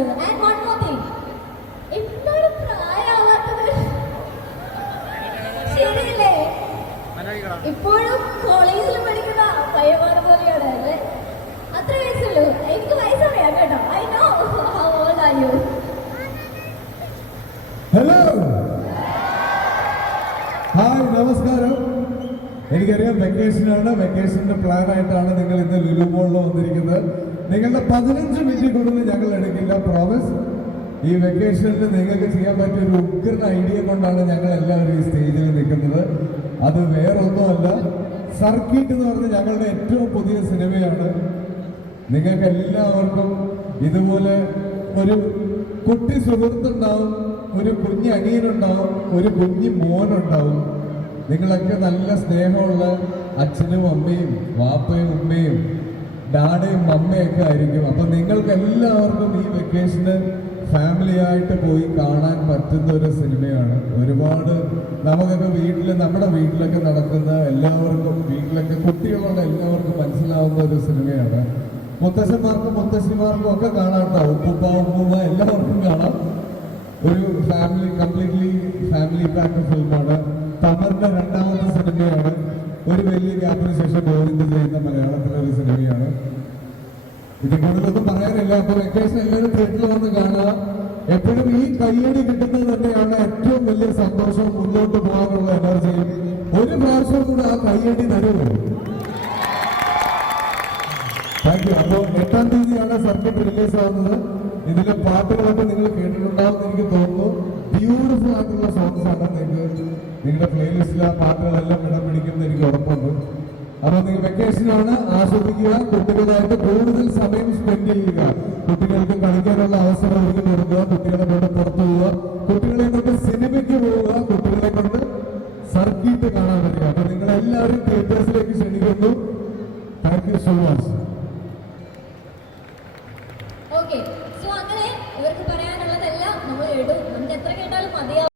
കാണിക്കുന്നത്. And one more thing, ഇപ്പോഴും പ്രായമാവാത്തത് ശരിയല്ലേ? ഇപ്പോഴും കോളേജിൽ പഠിക്കുന്ന പയ്യന്മാർ പോലെയാണ് അല്ലേ? അത്ര വയസ്സുള്ളൂ. എനിക്ക് വയസ്സറിയാം കേട്ടോ. I know how old are you. Hello, hi, നമസ്കാരം. എനിക്കറിയാം വെക്കേഷനാണ്. വെക്കേഷന്റെ പ്ലാൻ ആയിട്ടാണ് നിങ്ങൾ ഇന്ന് ലുലു മോളിൽ വന്നിരിക്കുന്നത്. നിങ്ങളുടെ 15 മിനിറ്റ് കൂടുതൽ ഞങ്ങൾ എടുക്കില്ല, പ്രോമിസ്. ഈ വെക്കേഷനിൽ നിങ്ങൾക്ക് ചെയ്യാൻ പറ്റിയ ഒരു ഉഗ്രൻ ഐഡിയ കൊണ്ടാണ് ഞങ്ങൾ എല്ലാവരും ഈ സ്റ്റേജിൽ നിൽക്കുന്നത്. അത് വേറൊന്നുമല്ല, സർക്കിട്ട് എന്ന് പറഞ്ഞ ഞങ്ങളുടെ ഏറ്റവും പുതിയ സിനിമയാണ്. നിങ്ങൾക്ക് എല്ലാവർക്കും ഇതുപോലെ ഒരു കുട്ടി സുഹൃത്തുണ്ടാവും, ഒരു കുഞ്ഞ് അനിയനുണ്ടാവും, ഒരു കുഞ്ഞ് മോനുണ്ടാവും. നിങ്ങളൊക്കെ നല്ല സ്നേഹമുള്ള അച്ഛനും അമ്മയും വാപ്പയും ഉമ്മയും ഡാഡയും മമ്മയൊക്കെ ആയിരിക്കും. അപ്പം നിങ്ങൾക്ക് എല്ലാവർക്കും ഈ വെക്കേഷന് ഫാമിലി ആയിട്ട് പോയി കാണാൻ പറ്റുന്ന ഒരു സിനിമയാണ്. ഒരുപാട് നമുക്കൊക്കെ നമ്മുടെ വീട്ടിലൊക്കെ നടക്കുന്ന എല്ലാവർക്കും, വീട്ടിലൊക്കെ കുട്ടികളുള്ള എല്ലാവർക്കും മനസ്സിലാവുന്ന ഒരു സിനിമയാണ്. മുത്തശ്ശന്മാർക്കും മുത്തശ്ശിമാർക്കും ഒക്കെ കാണാറുണ്ടാവും. ഉപ്പുപ്പ ഉമ്മൂമ്മ എല്ലാവർക്കും കാണാം. ഒരു കംപ്ലീറ്റ്ലി ഫാമിലി പാക്ക് ഫിലിമാണ്. തമറിന്റെ 2ാമത്തെ സിനിമയാണ്. ഒരു വലിയ ഗ്യാപ്പിന് ശേഷം ഗോവിന്ദ് ചെയ്യുന്ന മലയാളത്തിലെ ഒരു സിനിമയാണ്. ഇത് കൂടുതലൊന്നും പറയാനില്ല. അപ്പൊ വെക്കേഷൻ എല്ലാവരും തിയേറ്ററിൽ വന്ന് കാണുക. എപ്പോഴും ഈ കയ്യടി കിട്ടുന്നത് തന്നെയാണ് ഏറ്റവും വലിയ സന്തോഷവും മുന്നോട്ട് പോകാനുള്ള എനർജിയും. ഒരു പ്രാവശ്യം കൂടെ ആ കയ്യടി തരുമോ? Thank you. അപ്പോൾ 8-ാം തീയതിയാണ് സർക്കിട്ട് റിലീസ് ആവുന്നത്. ഇതിലെ പാട്ടുകളൊക്കെ നിങ്ങൾ കേട്ടിട്ടുണ്ടാവും എനിക്ക് തോന്നുന്നു. ബ്യൂട്ടിഫുൾ ആയിട്ടുള്ള സോങ്സ് ആണ്. നിങ്ങളുടെ പ്ലേലിസ്റ്റിൽ ആ പാട്ടുകളെല്ലാം ഇടം പിടിക്കുമെന്ന് എനിക്ക് ഉറപ്പുണ്ട്. അപ്പോൾ നിങ്ങൾ വെക്കേഷനാണ്, ആസ്വദിക്കുക. കുട്ടികളായിട്ട് കൂടുതൽ സമയം സ്പെൻഡ് ചെയ്യുക. കുട്ടികൾക്ക് കളിക്കാനുള്ള അവസരം ഒരുക്കി കൊടുക്കുക. കുട്ടികളെ കൊണ്ട് പുറത്തു പോവുക. കുട്ടികളെ കൊണ്ട് സിനിമയ്ക്ക് പോവുക. കുട്ടികളെ കൊണ്ട് സർക്കിട്ട് കാണാൻ വരിക. അപ്പൊ നിങ്ങളെല്ലാവരും തിയേറ്റേഴ്സിലേക്ക് ക്ഷണിക്കുന്നു. Thank you so much. Okay, so അങ്ങനെ ഇവർക്ക് പറയാനുള്ളതെല്ലാം നമ്മൾ ഇടും. നമുക്ക് എത്ര കേട്ടാലും മതിയാവും.